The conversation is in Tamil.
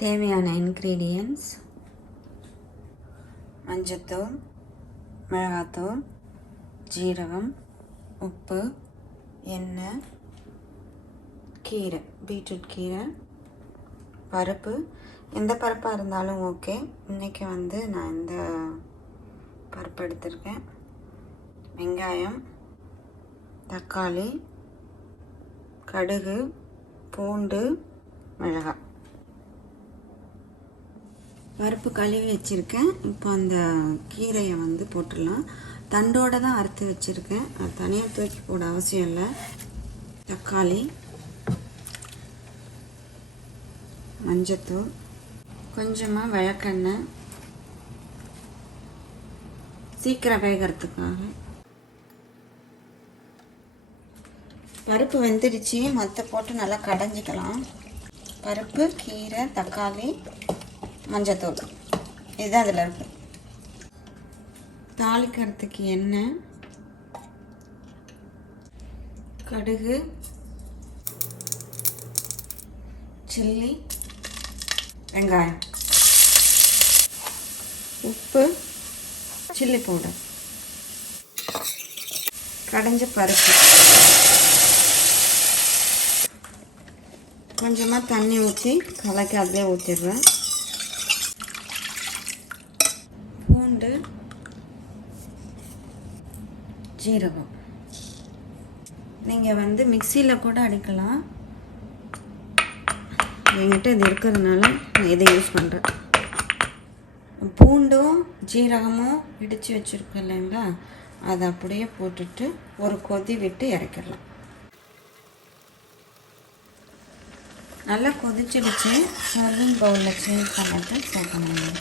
தேவையான இன்க்ரீடியன்ட்ஸ்: மஞ்சத்தூள், மிளகாத்தூள், ஜீரகம், உப்பு, எண்ணெய், கீரை, பீட்ரூட் கீரை, பருப்பு. எந்த பருப்பாக இருந்தாலும் ஓகே. இன்றைக்கி நான் இந்த பருப்பு எடுத்திருக்கேன். வெங்காயம், தக்காளி, கடுகு, பூண்டு, மிளகாய். பருப்பு கழுவி வச்சுருக்கேன். இப்போ அந்த கீரையை போட்டுடலாம். தண்டோடு தான் அறுத்து வச்சுருக்கேன். அது தனியாக தூக்கி போட அவசியம் இல்லை. தக்காளி, மஞ்சத்தூள், கொஞ்சமாக விளக்கெண்ணெய், சீக்கிரம் வேகிறதுக்காக. பருப்பு வெந்துடுச்சு. மற்ற போட்டு நல்லா கடைஞ்சிக்கலாம். பருப்பு, கீரை, தக்காளி, மஞ்சத்தூள், இதுதான் அதில் இருக்குது. தாளிக்கிறதுக்கு எண்ணெய், கடுகு, சில்லி, வெங்காயம், உப்பு, சில்லி பவுடர், கடைஞ்ச பருப்பு, கொஞ்சமாக தண்ணி ஊற்றி கலக்கி அதிலே ஊற்றிடுவேன். பூண்டு, ஜீரகம். நீங்கள் மிக்சியில் கூட அடிக்கலாம். என்கிட்ட இது இருக்கிறதுனால நான் இதை யூஸ் பண்ணுறேன். பூண்டும் ஜீரகமும் இடித்து வச்சுருக்கோம் இல்லைங்களா, அதை அப்படியே போட்டுட்டு ஒரு கொதி விட்டு இறக்கிடலாம். நல்லா கொதிச்சிடுச்சு. சர்விங் பவுலில் சேவ் பண்ணிட்டு சேர்க்கணும்.